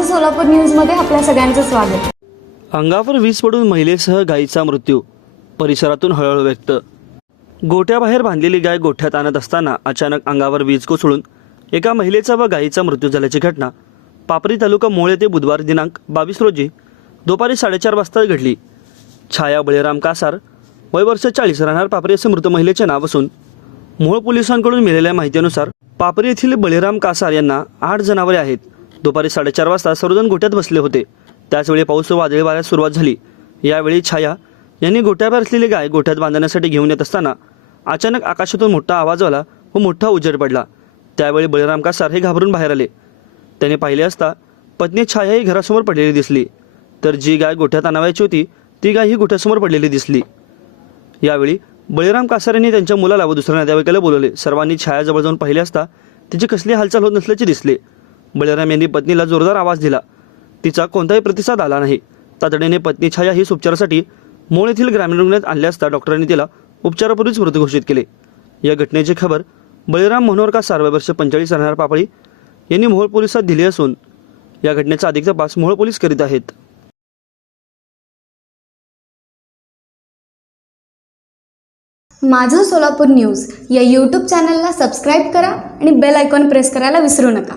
माझं सोलापूर न्यूजमध्ये आपल्या सगळ्यांचं स्वागत। अंगावर वीज पडून महिलेसह गायीचा मृत्यू, परिसरातून हळहळ व्यक्त। गोठ्याबाहेर बांधलेली गाय गोठ्यात आणत असताना अचानक अंगावर वीज कोसळून एका महिलेचा व गायीचा मृत्यू झाल्याची घटना पापरी तालुका मोळ येथे बुधवार दिनांक 22 रोजी दुपारी 4:30 वाजता घडली। छाया बळीराम कासार, वय वर्ष 40, राहणार पापरी असे मृत महिलेचे नाव असून मोळ पोलिसांकडून मिळालेल्या माहितीनुसार पापरी येथील बळीराम कासार यांना 8 जनावरे आहेत। दुपारी 4:30 वाजता सर्वजण गोठ्यात बसले होते। त्याचवेळी पाऊस व वादळी वाऱ्यास सुरुवात झाली। यावेळी छाया यांनी गोठ्याबाहेर असलेली गाय गोठ्यात बांधण्यासाठी घेऊन येत असताना अचानक आकाशातून मोठा आवाज आला व मोठा उजेड पडला। त्यावेळी बळीराम कासार हे घाबरून बाहेर आले। त्याने पाहिले असता पत्नी छाया ही घरासमोर पडलेली दिसली, तर जी गाय गोठ्यात आणावयाची होती ती गाय ही गोठ्यासमोर पडलेली दिसली। यावेळी बळीराम कासार यांनी त्यांच्या मुलाला व दुसऱ्या नातेवाईकाला बोलवले। सर्वांनी छायाजवळ जाऊन पाहिले असता तिची कसली हालचाल होत नसल्याचे दिसले। बळीराम यांनी पत्नीला जोरदार आवाज दिला, तिचा कोणताही प्रतिसाद आला नाही। तातडीने पत्नी छाया ही उपचारासाठी मोळ येथील ग्रामीण रुग्णालयात आणले असता डॉक्टरांनी तिला उपचारापूर्वीच मृत घोषित केले। या घटनेची खबर बळीराम मनोहर कासार, वय वर्ष 45, राहणार पापळी यांनी मोहोळ पोलिसात दिली असून या घटनेचा अधिक तपास मोहोळ पोलीस करीत आहेत। माझं सोलापूर न्यूज या यूट्यूब चॅनलला सबस्क्राईब करा आणि बेल आयकॉन प्रेस करायला विसरू नका।